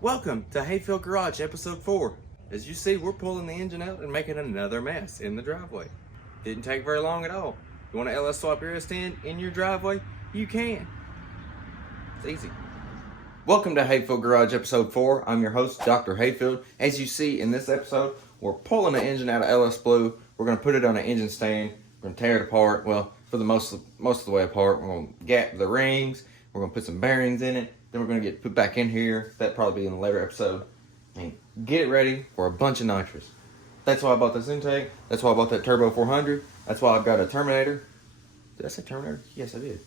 Welcome to Hayfield Garage, episode 4. As you see, we're pulling the engine out and making another mess in the driveway. Didn't take very long at all. You want to LS swap your S10 in your driveway? You can. It's easy. Welcome to Hayfield Garage, episode 4. I'm your host, Dr. Hayfield. As you see in this episode, we're pulling the engine out of LsBluu. We're going to put it on an engine stand. We're going to tear it apart. Well, for the most of the way apart. We're going to gap the rings. We're going to put some bearings in it. Then we're going to get put back in here. That'll probably be in a later episode. And get it ready for a bunch of nitrous. That's why I bought this intake. That's why I bought that Turbo 400. That's why I've got a Terminator. Did I say Terminator? Yes, I did.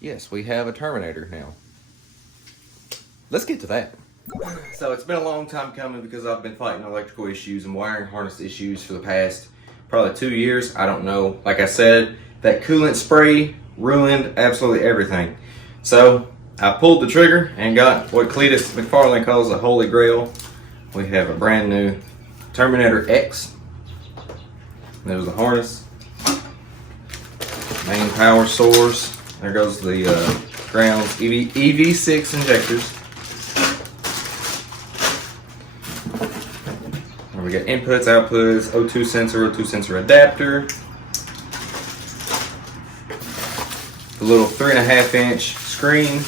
Yes, we have a Terminator now. Let's get to that. So it's been a long time coming because I've been fighting electrical issues and wiring harness issues for the past probably 2 years. I don't know. Like I said, that coolant spray ruined absolutely everything. So I pulled the trigger and got what Cletus McFarlane calls a holy grail. We have a brand new Terminator X. There's the harness, main power source. There goes the grounds, EV6 injectors. We got inputs, outputs, O2 sensor adapter. The little 3.5 inch screen.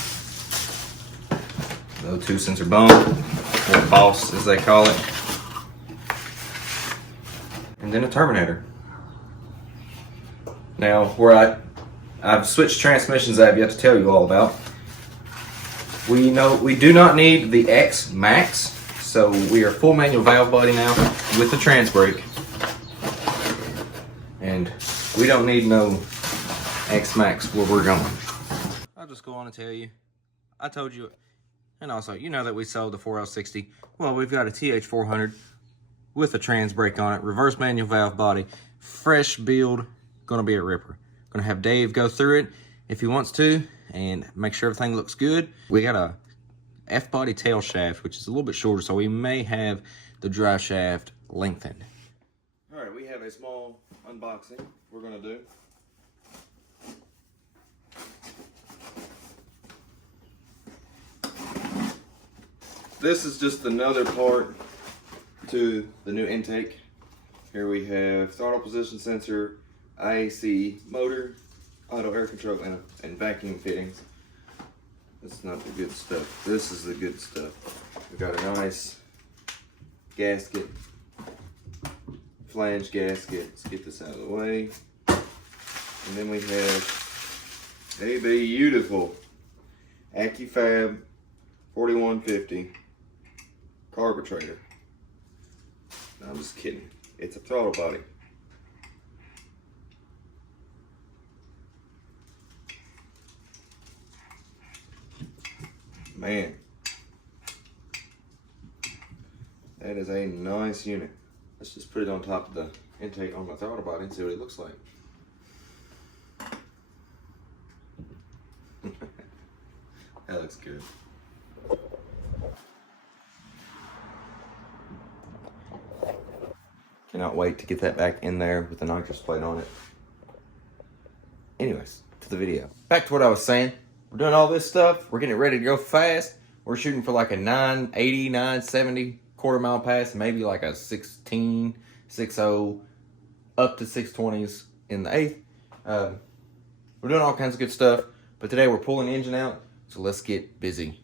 The O2 sensor bump, or boss as they call it. And then a Terminator. Now, where I've switched transmissions I have yet to tell you all about. We do not need the X Max. So we are full manual valve body now with the trans brake. And we don't need no X Max where we're going. I'll just go on and tell you. I told you, and also, you know that we sold the 4L60. Well, we've got a TH400 with a trans brake on it, reverse manual valve body, fresh build, gonna be a ripper. Gonna have Dave go through it if he wants to and make sure everything looks good. We got a F-body tail shaft, which is a little bit shorter, so we may have the drive shaft lengthened. All right, we have a small unboxing we're gonna do. This is just another part to the new intake. Here we have throttle position sensor, IAC motor, auto air control, and vacuum fittings. That's not the good stuff. This is the good stuff. We got a nice gasket, flange gasket. Let's get this out of the way. And then we have a beautiful AccuFab 4150 carburetor. No, I'm just kidding. It's a throttle body. Man, that is a nice unit. Let's just put it on top of the intake on my throttle body and see what it looks like. That looks good. Cannot wait to get that back in there with the nitrous plate on it. Anyways, to the video. Back to what I was saying. We're doing all this stuff. We're getting it ready to go fast. We're shooting for like a 980, 970 quarter mile pass, maybe like a 16, 60, up to 620s in the 8th. We're doing all kinds of good stuff, but today we're pulling the engine out, so let's get busy.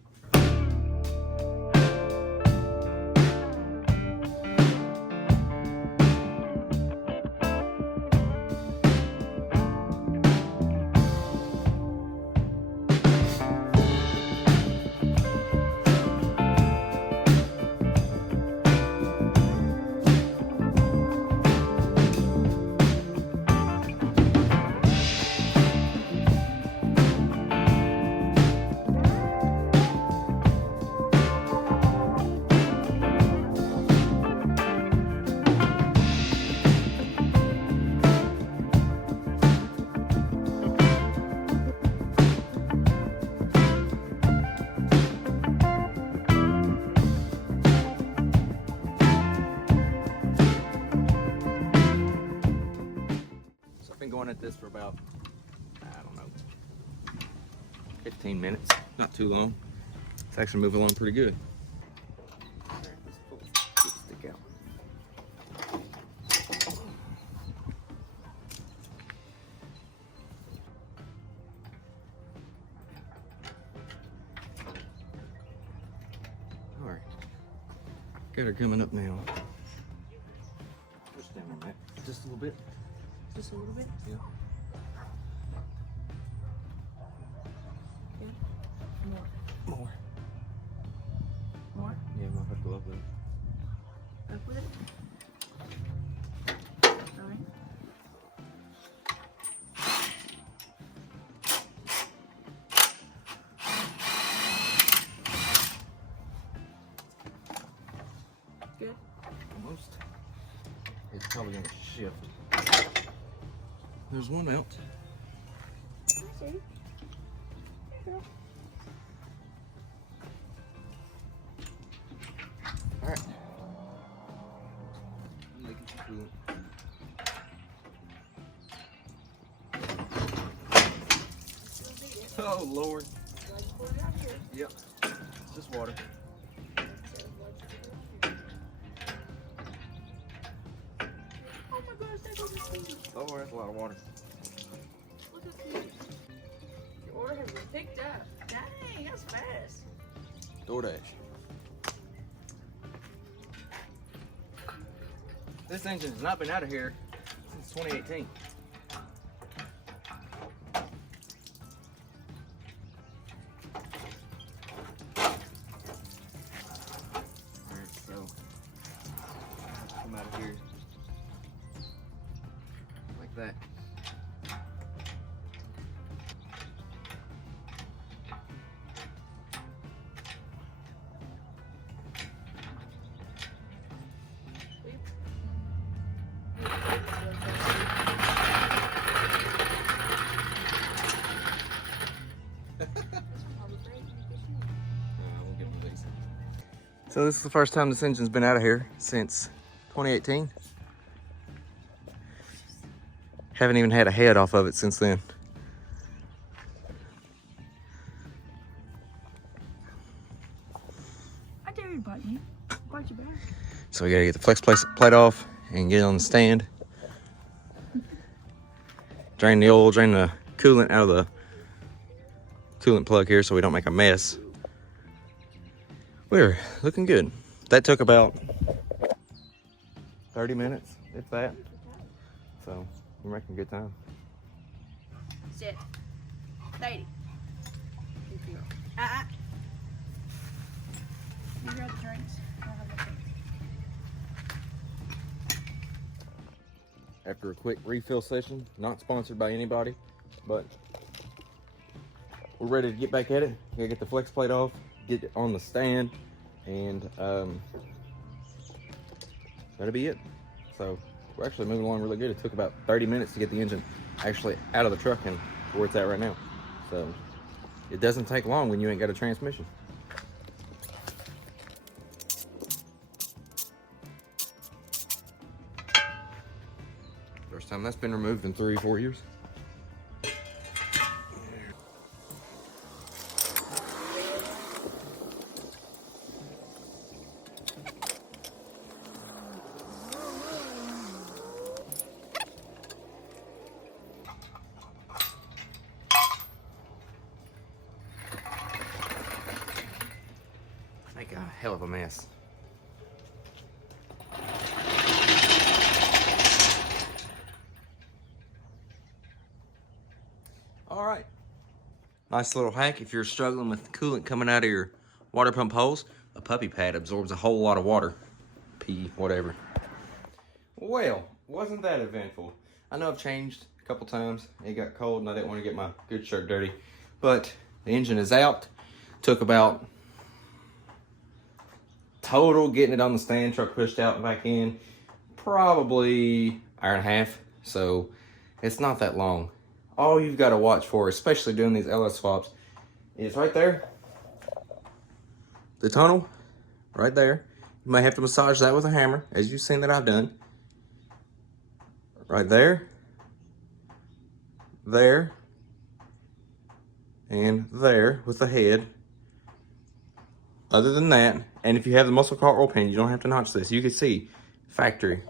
going at this for about, I don't know, 15 minutes, not too long. It's actually moving along pretty good. All right, let's pull the stick out. All right, got her coming up now. Push down on that just a little bit. Just a little bit? Yeah. Good. More. More. More? Yeah, might have to go up with it. Up with it? Alright. Good. Almost. It's probably gonna shift. There's one out. I see. There you go. All right. I'm making some coolant. Oh Lord. Yep. It's just water. Oh my gosh, that goes in. Oh, that's a lot of water. Look at this. Your order has been picked up. Dang, that's fast. DoorDash. This engine has not been out of here since 2018. Alright, so come out of here like that. So this is the first time this engine's been out of here since 2018. Haven't even had a head off of it since then. I dare you to bite me. Bite your back. So we gotta get the flex plate off and get it on the stand. Drain the oil, drain the coolant out of the coolant plug here so we don't make a mess. We're looking good. That took about 30 minutes, if that. So we're making good time. Sit. Lady. You grab the drinks. I'll have the drinks. After a quick refill session, not sponsored by anybody, but we're ready to get back at it. Gotta get the flex plate off, get it on the stand, and that'll be it. So we're actually moving along really good. It took about 30 minutes to get the engine actually out of the truck and where it's at right now. So it doesn't take long when you ain't got a transmission. First time that's been removed in 3 or 4 years. Make a hell of a mess. All right. Nice little hack if you're struggling with coolant coming out of your water pump hose. A puppy pad absorbs a whole lot of water. Pee, whatever. Well, wasn't that eventful? I know I've changed a couple times. It got cold and I didn't want to get my good shirt dirty. But the engine is out. Took about total getting it on the stand, truck pushed out and back in, probably hour and a half. So it's not that long. All you've got to watch for, especially doing these LS swaps, is right there. The tunnel, right there. You may have to massage that with a hammer, as you've seen that I've done. Right there. There. and there with the head. Other than that, and if you have the muscle car oil pan, you don't have to notch this. You can see factory.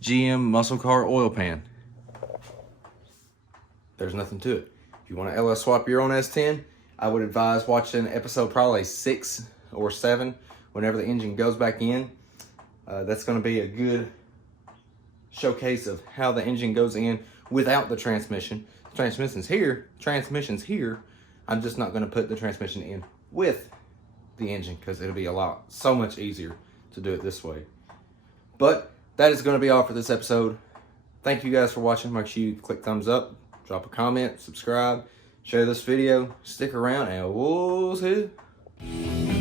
GM muscle car oil pan. There's nothing to it. If you want to LS swap your own S10, I would advise watching episode probably 6 or 7 whenever the engine goes back in. That's going to be a good showcase of how the engine goes in without the transmission. Transmission's here. I'm just not going to put the transmission in with the engine because it'll be so much easier to do it this way. But that is going to be all for this episode. Thank you guys for watching. Make sure you click thumbs up, drop a comment, subscribe, share this video, stick around, and we'll see you.